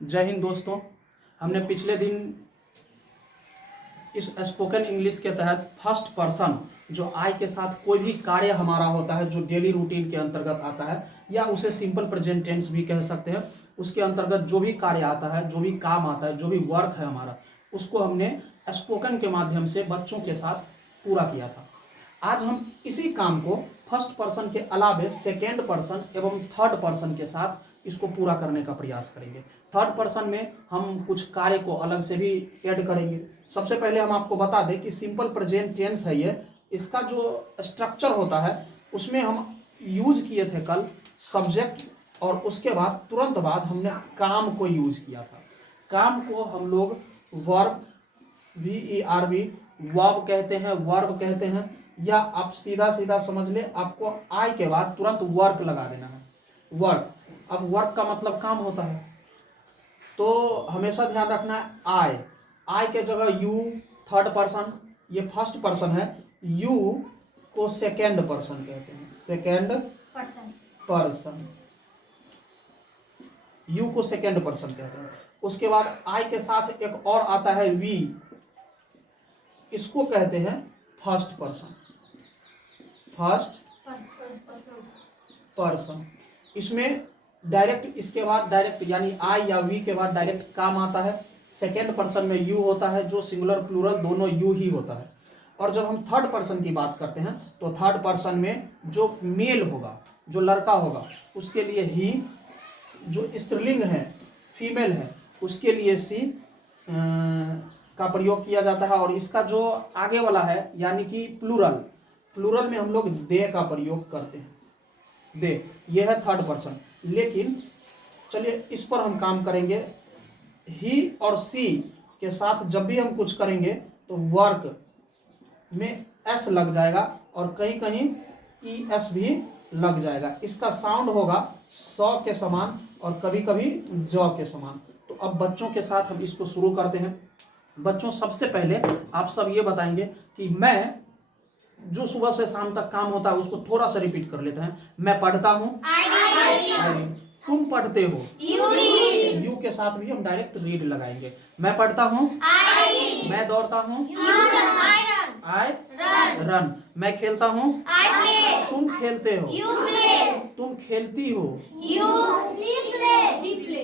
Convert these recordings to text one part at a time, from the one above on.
जय हिंद दोस्तों। हमने पिछले दिन इस स्पोकन इंग्लिश के तहत फर्स्ट पर्सन जो आई के साथ कोई भी कार्य हमारा होता है जो डेली रूटीन के अंतर्गत आता है या उसे सिंपल प्रेजेंट टेंस भी कह सकते हैं, उसके अंतर्गत जो भी कार्य आता है, जो भी काम आता है, जो भी वर्क है हमारा, उसको हमने स्पोकन के माध्यम से बच्चों के साथ पूरा किया था। आज हम इसी काम को फर्स्ट पर्सन के अलावे सेकेंड पर्सन एवं थर्ड पर्सन के साथ इसको पूरा करने का प्रयास करेंगे। थर्ड पर्सन में हम कुछ कार्य को अलग से भी ऐड करेंगे। सबसे पहले हम आपको बता दें कि सिंपल प्रेजेंट टेंस है ये, इसका जो स्ट्रक्चर होता है उसमें हम यूज किए थे कल सब्जेक्ट, और उसके बाद तुरंत बाद हमने काम को यूज किया था। काम को हम लोग वर्ब, VERB, वर्ब कहते हैं, वर्ब कहते हैं, या आप सीधा सीधा समझ ले, आपको आई के बाद तुरंत वर्क लगा देना है, वर्क। अब वर्क का मतलब काम होता है, तो हमेशा ध्यान रखना है आई के जगह यू थर्ड पर्सन, ये फर्स्ट पर्सन है, यू को सेकेंड पर्सन कहते हैं, सेकेंड पर्सन, यू को सेकेंड पर्सन कहते हैं। उसके बाद आई के साथ एक और आता है वी, इसको कहते हैं फर्स्ट पर्सन, फर्स्ट पर्सन। इसमें डायरेक्ट, इसके बाद डायरेक्ट यानी आई या वी के बाद डायरेक्ट काम आता है। सेकेंड पर्सन में यू होता है, जो सिंगुलर प्लूरल दोनों यू ही होता है। और जब हम थर्ड पर्सन की बात करते हैं तो थर्ड पर्सन में जो मेल होगा, जो लड़का होगा, उसके लिए ही, जो स्त्रीलिंग है, फीमेल है, उसके लिए सी का प्रयोग किया जाता है। और इसका जो आगे वाला है यानी कि प्लूरल, प्लूरल में हम लोग दे का प्रयोग करते हैं, दे, यह है थर्ड पर्सन। लेकिन चलिए इस पर हम काम करेंगे। ही और सी के साथ जब भी हम कुछ करेंगे तो वर्क में एस लग जाएगा और कहीं कहीं ES भी लग जाएगा। इसका साउंड होगा सौ के समान और कभी कभी जौ के समान। तो अब बच्चों के साथ हम इसको शुरू करते हैं। बच्चों, सबसे पहले आप सब ये बताएंगे कि मैं जो सुबह से शाम तक काम होता है उसको थोड़ा सा रिपीट कर लेते हैं। मैं पढ़ता हूँ, तुम पढ़ते हो, यू के साथ भी हम डायरेक्ट रीड लगाएंगे। मैं पढ़ता हूँ, मैं दौड़ता हूँ, आई रन। मैं खेलता हूँ, तुम खेलते हो, तुम खेलती हो,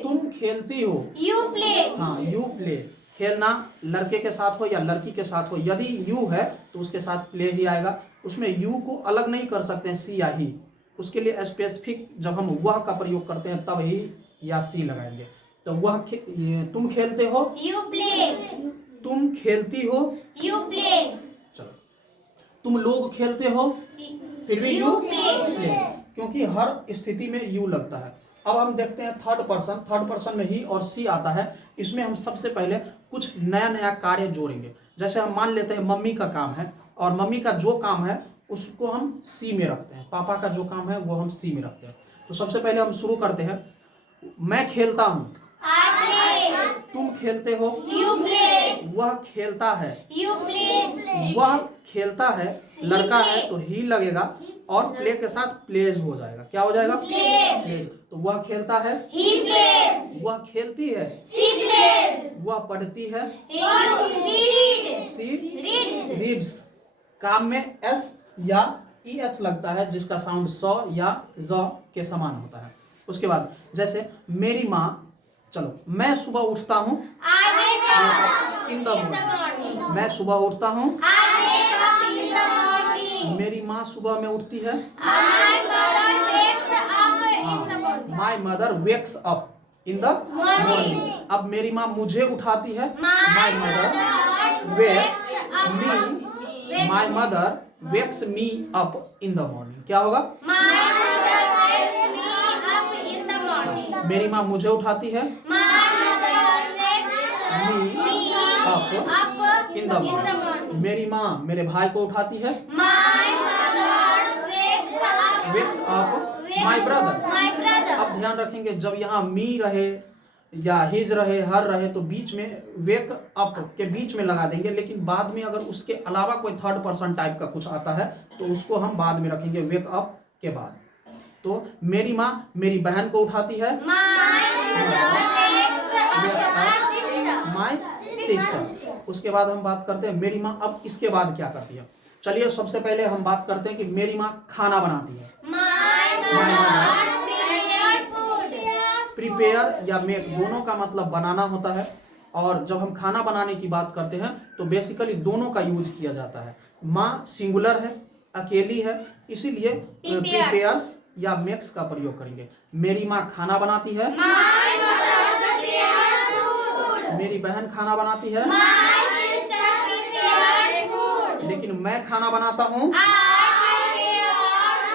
तुम खेलती हो, हाँ, यू प्ले। खेलना लड़के के साथ हो या लड़की के साथ हो, यदि यू है तो उसके साथ प्ले ही आएगा। उसमें यू को अलग नहीं कर सकते हैं, सी या ही, उसके लिए स्पेसिफिक जब हम वह का प्रयोग करते हैं तब ही या सी लगाएंगे। तो वह तुम खेलते हो, यू प्ले, तुम खेलती हो, यू प्ले, चलो, तुम लोग खेलते हो, फिर भी यू प्ले, क्योंकि हर स्थिति में यू लगता है। अब हम देखते हैं थर्ड पर्सन। थर्ड पर्सन में ही और सी आता है। इसमें हम सबसे पहले कुछ नया नया कार्य जोड़ेंगे। जैसे हम मान लेते हैं मम्मी का काम है और मम्मी का जो काम है उसको हम सी में रखते हैं, पापा का जो काम है वो हम सी में रखते हैं। तो सबसे पहले हम शुरू करते हैं। मैं खेलता हूँ, तुम खेलते हो, वह खेलता है, वह खेलता है, लड़का है तो ही लगेगा और प्ले के साथ प्लेज हो जाएगा। क्या हो जाएगा? प्लेज। तो वह खेलता है, वह खेलती है, वह पढ़ती है, सी रीड्स। काम में एस या ES लगता है जिसका साउंड सौ या ज के समान होता है। उसके बाद जैसे मेरी माँ, चलो, मैं सुबह उठता हूँ, इन द मॉर्निंग, मैं सुबह उठता हूँ, मेरी माँ सुबह में उठती है, my mother wakes up in the morning. अब मेरी माँ मुझे उठाती है, my mother wakes me, my mother wakes me up in the morning. क्या होगा? मेरी माँ मुझे उठाती है, me up in the morning. मेरी माँ मेरे भाई को उठाती है, वेक्स अप माई ब्रदर। अब ध्यान रखेंगे जब यहाँ मी रहे या हिज रहे, हर रहे, तो बीच में वेक अप के बीच में लगा देंगे। लेकिन बाद में अगर उसके अलावा कोई थर्ड पर्सन टाइप का कुछ आता है तो उसको हम बाद में रखेंगे वेक अप के बाद। तो मेरी माँ मेरी बहन को उठाती है, माय सिस्टर। उसके बाद हम बात करते हैं मेरी माँ अब इसके बाद क्या करती है। चलिए सबसे पहले हम बात करते हैं कि मेरी माँ खाना बनाती है। प्रिपेयर या मेक दोनों का मतलब बनाना होता है, और जब हम खाना बनाने की बात करते हैं तो बेसिकली दोनों का यूज किया जाता है। माँ सिंगुलर है, अकेली है, इसीलिए प्रिपेयर्स या मेक्स का प्रयोग करेंगे। मेरी माँ खाना बनाती है, मेरी बहन खाना बनाती है, लेकिन मैं खाना बनाता हूँ,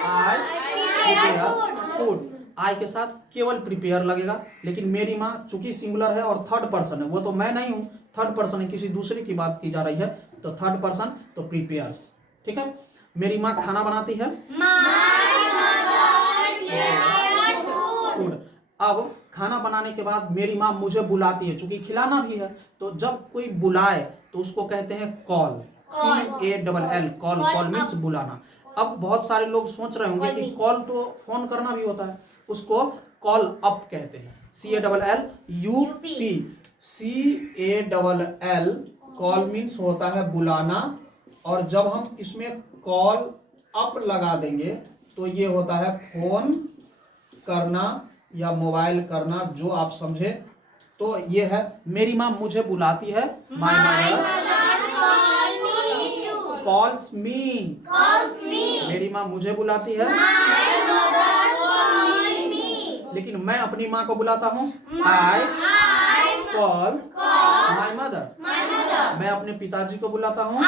आई प्रिपेयर फूड। आई के साथ केवल प्रिपेयर लगेगा, लेकिन मेरी माँ चूंकि सिंगुलर है और थर्ड पर्सन है, वो तो मैं नहीं हूँ, थर्ड पर्सन है, किसी दूसरे की बात की जा रही है, तो थर्ड पर्सन तो प्रिपेयर्स। ठीक है, मेरी माँ खाना बनाती है, फूड। अब खाना बनाने के बाद मेरी माँ मुझे बुलाती है, चूंकि खिलाना भी है, तो जब कोई बुलाए तो उसको कहते हैं call, CALL, call. Call means बुलाना। अब बहुत सारे लोग सोच रहे होंगे कि कॉल तो फोन करना भी होता है, उसको कॉल अप कहते हैं, CALLUP। CALL कॉल मीन्स होता है बुलाना, और जब हम इसमें कॉल अप लगा देंगे तो ये होता है फोन करना या मोबाइल करना, जो आप समझे। तो ये है मेरी माँ मुझे बुलाती है, माय मदर कॉल्स मी। मेरी माँ मुझे बुलाती है, लेकिन मैं अपनी माँ को बुलाता हूँ, आई कॉल माय मदर। मैं अपने पिताजी को बुलाता हूँ,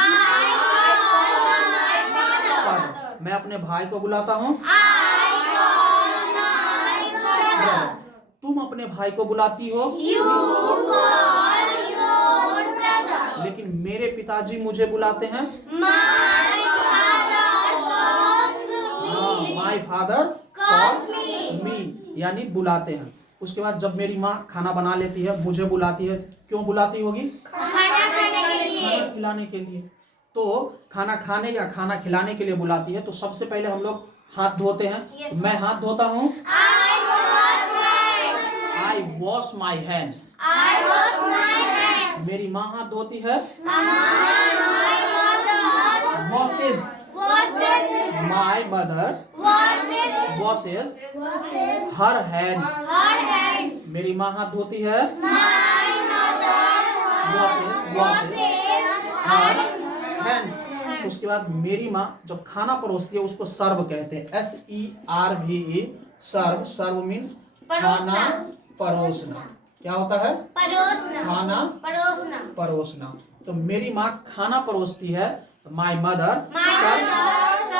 फादर। मैं अपने भाई को बुलाता हूँ, तुम अपने भाई को बुलाती हो, लेकिन मेरे पिताजी मुझे बुलाते हैं, माय फादर कॉल्स मी, यानी बुलाते हैं। उसके बाद जब मेरी माँ खाना बना लेती है, मुझे बुलाती है, क्यों बुलाती होगी? खाना खिलाने के लिए। तो खाना खाने या खाना खिलाने के लिए बुलाती है, तो सबसे पहले हम लोग हाथ धोते हैं। मैं हाथ धोता हूँ, आई वॉश माई हैंड्स। मेरी माँ हाथ धोती है, washes. My mother washes her hands. मेरी माँ हाथ धोती है, वॉशेज हर हैंड्स। उसके बाद मेरी माँ जब खाना परोसती है उसको सर्व कहते हैं, SERVE, सर्व। सर्व मीन्स खाना परोसना। क्या होता है? खाना परोसना। तो मेरी माँ खाना परोसती है, माय मदर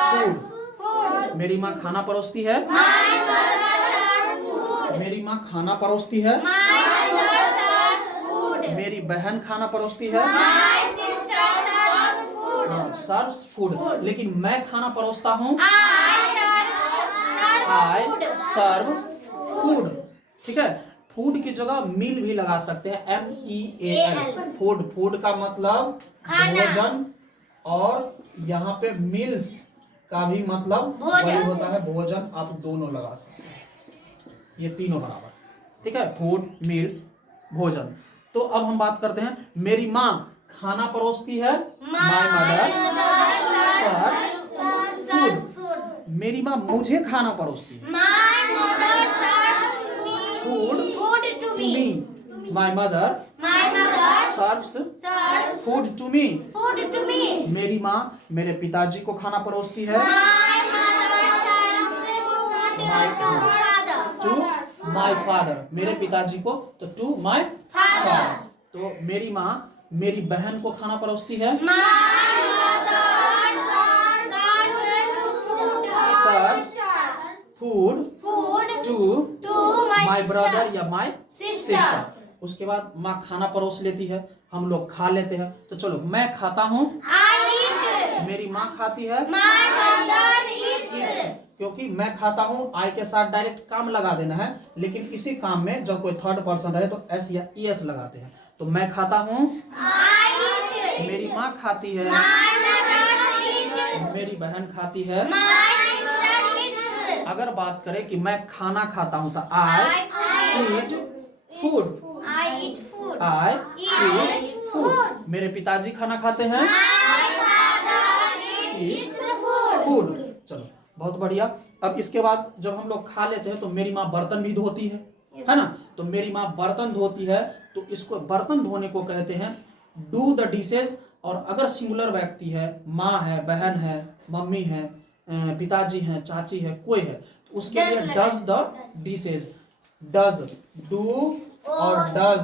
फूड। मेरी माँ खाना परोसती है, मेरी माँ खाना परोसती है, मेरी बहन खाना परोसती है, सर्व्स फूड। लेकिन मैं खाना परोसता हूँ, आई सर्व फूड। ठीक है, फूड की जगह मील भी लगा सकते हैं, MEAL। फूड, फूड का मतलब भोजन, और यहाँ पे मील्स का भी मतलब वही होता है, भोजन। आप दोनों लगा सकते हैं, ये तीनों बराबर। ठीक है, फूड, मील्स, भोजन। तो अब हम बात करते हैं, मेरी माँ खाना परोसती है, माय मदर सर्व्स फूड। मेरी माँ मुझे खाना परोसती है, food to me. My mother serves food to me. मेरी माँ मेरे पिताजी को खाना परोसती है, टू माय फादर। मेरे पिताजी को तो टू माय फादर। तो मेरी माँ मेरी बहन को खाना परोसती है, serves food to my brother या माय सिस्टर। उसके बाद माँ खाना परोस लेती है, हम लोग खा लेते हैं। तो चलो, मैं खाता हूँ, मेरी माँ खाती है, क्योंकि मैं खाता हूँ, आई के साथ डायरेक्ट काम लगा देना है। लेकिन इसी काम में जब कोई थर्ड पर्सन रहे तो S या ES लगाते हैं। तो मैं खाता हूँ, मेरी माँ खाती है, मेरी बहन खाती है, अगर बात करें कि मैं खाना खाता हूं तो आई ईट फूड, आई ईट फूड। मेरे पिताजी खाना खाते हैं, फूड। चलो बहुत बढ़िया। अब इसके बाद जब हम लोग खा लेते हैं तो मेरी माँ बर्तन भी धोती है ना। तो मेरी माँ बर्तन धोती है तो इसको बर्तन धोने को कहते हैं डू द डिशेज। और अगर सिंगुलर व्यक्ति है, माँ है, बहन है, मम्मी है, पिताजी हैं, चाची है, कोई है, तो उसके लिए does the dishes. Does, do और डज,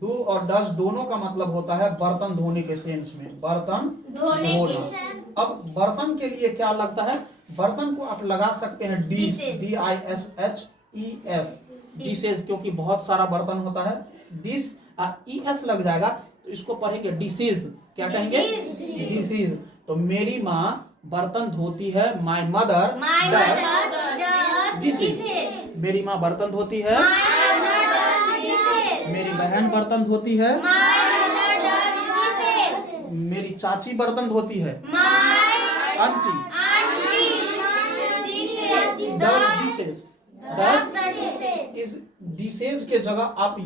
डू और डज दोनों का मतलब होता है बर्तन धोने के सेंस में, बर्तन धोना। अब बर्तन के लिए क्या लगता है, बर्तन को आप लगा सकते हैं डिश, DISHES, डिशेज, क्योंकि बहुत सारा बर्तन होता है। डिश ES लग जाएगा तो इसको पढ़ेंगे डिसीज। क्या कहेंगे, डिसीज। तो मेरी माँ बर्तन धोती है, माई मदर डिसीज। मेरी माँ बर्तन धोती है, मेरी बहन बर्तन धोती है, मेरी चाची बर्तन धोती है, आंटी इस डिशेज के जगह आप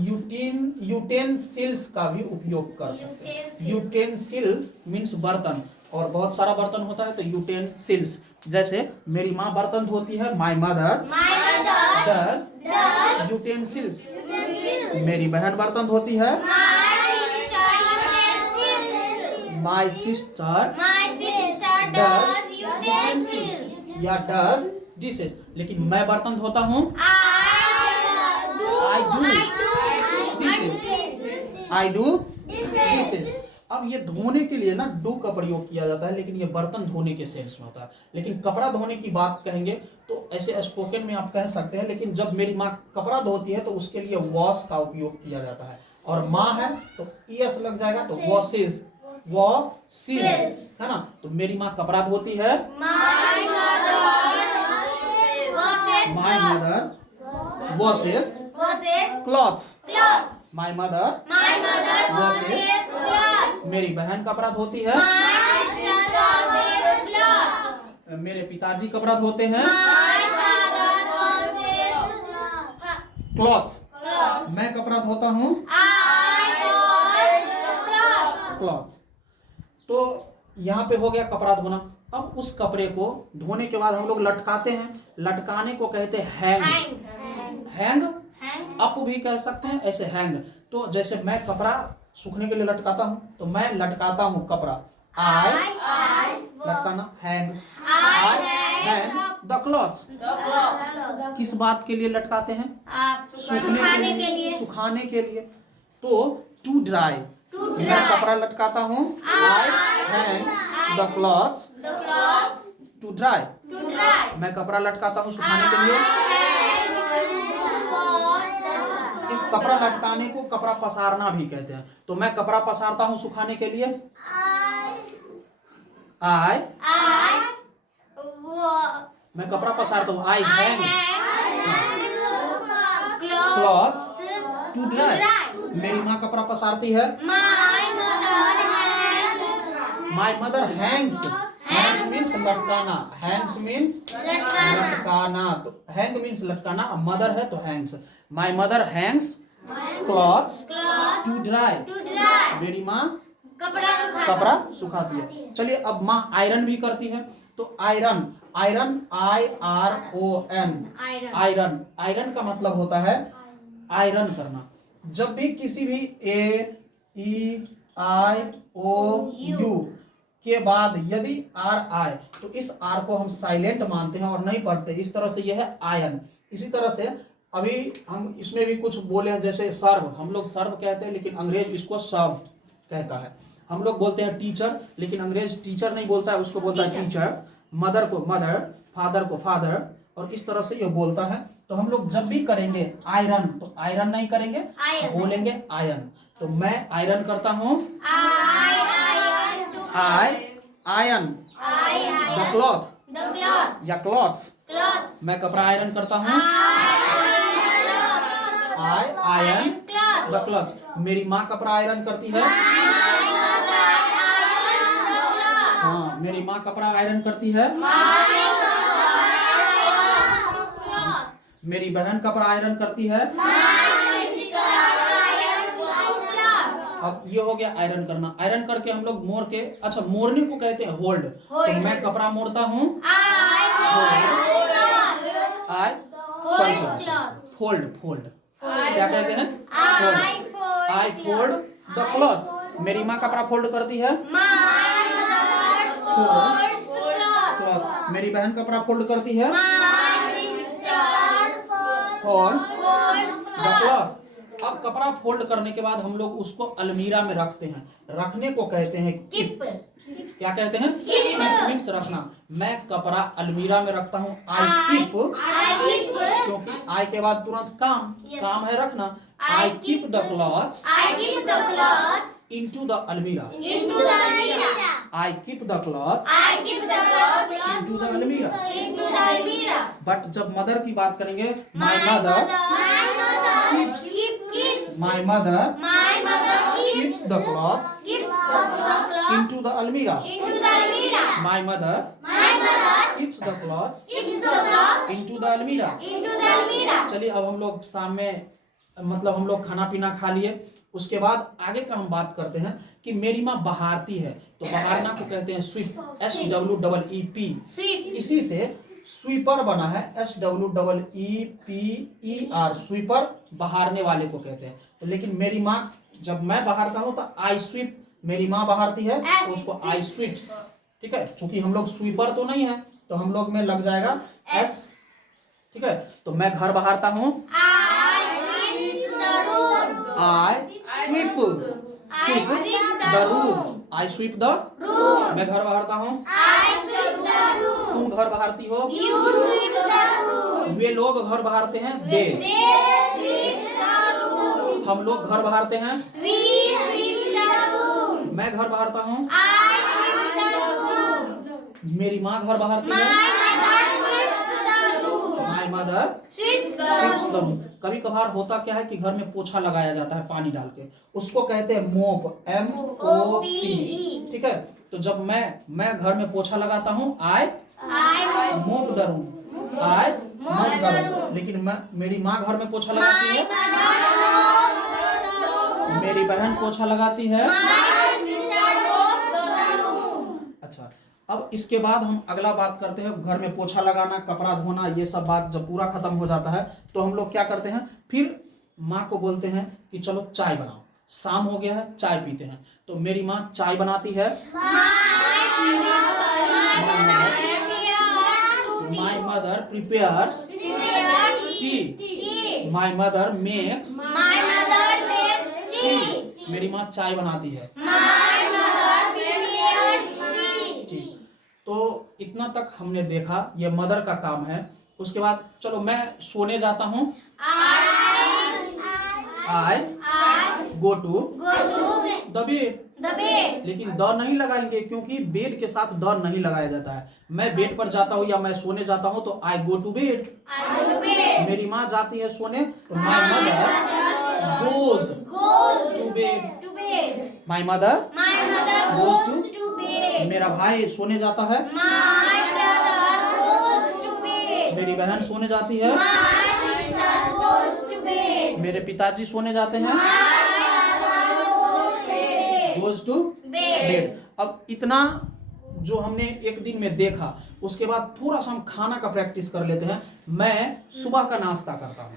यूटेंसिल्स का भी उपयोग कर सकते हैं। यूटेंसिल मीन्स बर्तन, और बहुत सारा बर्तन होता है तो यूटेंसिल्स। जैसे मेरी माँ बर्तन धोती है, माई मदर डज यूटेंसिल्स। मेरी बहन बर्तन धोती है, माई सिस्टर डज यूटेंसिल्स या डज डिशेज। लेकिन मैं बर्तन धोता हूँ, आई डू डिशेज। अब ये धोने के लिए ना डू का प्रयोग किया जाता है, लेकिन ये बर्तन धोने के सेंस में होता है। लेकिन कपड़ा धोने की बात कहेंगे तो ऐसे स्पोकन में आप कह सकते हैं, लेकिन जब मेरी माँ कपड़ा धोती है तो उसके लिए वॉश का उपयोग किया जाता है। और माँ है तो ES लग जाएगा तो वॉशेज, है ना। तो मेरी माँ कपड़ा धोती है, my mother washes clothes, my mother washes. मेरी बहन कपड़ा धोती है, मेरे पिताजी कपड़ा धोते हैं, क्लॉथ्स। मैं कपड़ा धोता हूँ, क्लॉथ्स। तो यहाँ पे हो गया कपड़ा धोना। अब उस कपड़े को धोने के बाद हम लोग लटकाते हैं, लटकाने को कहते हैं हैंग, अप भी कह सकते हैं, ऐसे हैंग। तो जैसे मैं कपड़ा सूखने के लिए लटकाता हूँ तो मैं लटकाता हूँ कपड़ा, आई लटकाना, हैंग, हैंग द क्लॉथ्स। किस बात के लिए लटकाते हैं, सुखाने के लिए। तो टू ड्राई, मैं कपड़ा लटकाता हूँ, I hang the clothes to dry. मैं कपड़ा लटकाता हूँ सुखाने के लिए। इस कपड़ा लटकाने को कपड़ा पसारना भी कहते हैं। तो मैं कपड़ा पसारता हूँ सुखाने के लिए, आई मैं कपड़ा पसारता हूँ, I hang clothes to dry. मेरी माँ कपड़ा पसारती है, my mother hangs, hangs means लटकाना, हैंग्स मीन्स लटकाना। तो हैंग मीन्स लटकाना, मदर है तो hangs. My mother hangs clothes to dry. मेरी माँ कपड़ा सुखाती है। चलिए अब माँ आयरन भी करती है। तो iron, iron IRON, iron, iron का मतलब होता है आयरन करना। जब भी किसी भी AEIOU के बाद यदि R आए तो इस R को हम साइलेंट मानते हैं और नहीं पढ़ते। इस तरह से यह है आयन। इसी तरह से अभी हम इसमें भी कुछ बोले हैं, जैसे सर्व, हम लोग सर्व कहते हैं लेकिन अंग्रेज इसको सर्व कहता है। हम लोग बोलते हैं टीचर, लेकिन अंग्रेज टीचर नहीं बोलता है, उसको बोलता है टीचर। मदर को मदर, फादर को फादर, और इस तरह से ये बोलता है। तो हम लोग जब भी करेंगे आयरन तो आयरन नहीं करेंगे, बोलेंगे आयन। तो मैं आयरन करता हूँ, आयन द क्लॉथ या क्लॉथ्स। मैं कपड़ा आयरन करता हूँ, आयन द क्लॉथ्स। मेरी माँ कपड़ा आयरन करती है, हाँ मेरी माँ कपड़ा आयरन करती है, मेरी बहन कपड़ा आयरन करती है। अब ये हो गया आयरन करना। आयरन करके हम लोग मोड़ के, अच्छा मोड़ने को कहते हैं होल्ड। तो मैं कपड़ा मोड़ता हूँ, फोल्ड। क्या कहते हैं? आई फोल्ड द क्लॉथ्स। मेरी माँ कपड़ा फोल्ड करती है। मेरी बहन कपड़ा फोल्ड करती है। Folds the cloth. अब कपड़ा फोल्ड करने के बाद हम लोग उसको अलमीरा में रखते हैं। रखने को कहते हैं कीप। क्या कहते हैं? कीप मीन्स रखना। मैं कपड़ा अलमीरा में रखता हूँ, आई कीप, क्योंकि आई के बाद तुरंत काम है रखना। I keep the clothes into the almirah. I keep the clothes into the almirah. But जब मदर की बात करेंगे, my mother keeps the clothes into the almirah. My mother keeps the clothes into the almirah. चलिए अब हम लोग शाम में मतलब हम लोग खाना पीना खा लिए। उसके बाद आगे का हम बात करते हैं कि मेरी माँ बहारती है। तो बहारना को कहते हैं स्वीप, SWEEP। इसी से स्वीपर बना है, SWEEPER। स्वीपर बहारने वाले को कहते हैं। तो लेकिन मेरी माँ, जब मैं बहारता हूँ तो आई स्वीप, मेरी माँ बहारती है तो उसको आई स्वीप्स। ठीक है, चूंकि हम लोग स्वीपर तो नहीं है तो हम लोग में लग जाएगा S। ठीक है, तो मैं घर बहारता हूँ, I sweep the room। I sweep the room। मैं घर बहारता हूँ, तुम घर बहारती हो, वे लोग घर बहारते हैं, they sweep the room। हम लोग घर बहारते हैं, we sweep the room। मैं घर बहारता हूँ, I sweep the room। मेरी माँ घर बहारती है, my mother sweeps the room। कभी कभार होता क्या है कि घर में पोछा लगाया जाता है पानी डाल के, उसको कहते हैं मोप, MOP। ठीक है, तो जब मैं घर में पोछा लगाता हूँ, आई मोप द रूम, आई मोप द रूम। लेकिन मेरी माँ घर में पोछा लगाती है, मेरी बहन पोछा लगाती है। अच्छा, अब इसके बाद हम अगला बात करते हैं। घर में पोछा लगाना, कपड़ा धोना, ये सब बात जब पूरा खत्म हो जाता है तो हम लोग क्या करते हैं, फिर माँ को बोलते हैं कि चलो चाय बनाओ, शाम हो गया है, चाय पीते हैं। तो मेरी माँ चाय बनाती है, my mother prepares T, my mother makes T. मेरी माँ चाय बनाती है। तो इतना तक हमने देखा, ये मदर का काम है। उसके बाद चलो मैं सोने जाता हूँ, आई गो टू द बेड। लेकिन द नहीं लगाएंगे क्योंकि बेड के साथ द नहीं लगाया जाता है। मैं बेड पर जाता हूँ या मैं सोने जाता हूँ तो आई गो टू बेड। मेरी माँ जाती है सोने तो my mother goes to bed. My mother goes to. मेरा भाई सोने जाता है, मेरी बहन सोने जाती है, मेरे पिताजी सोने जाते हैं, गोज टू बेड। अब इतना जो हमने एक दिन में देखा, उसके बाद थोड़ा सा हम खाना का प्रैक्टिस कर लेते हैं। मैं सुबह का नाश्ता करता हूँ,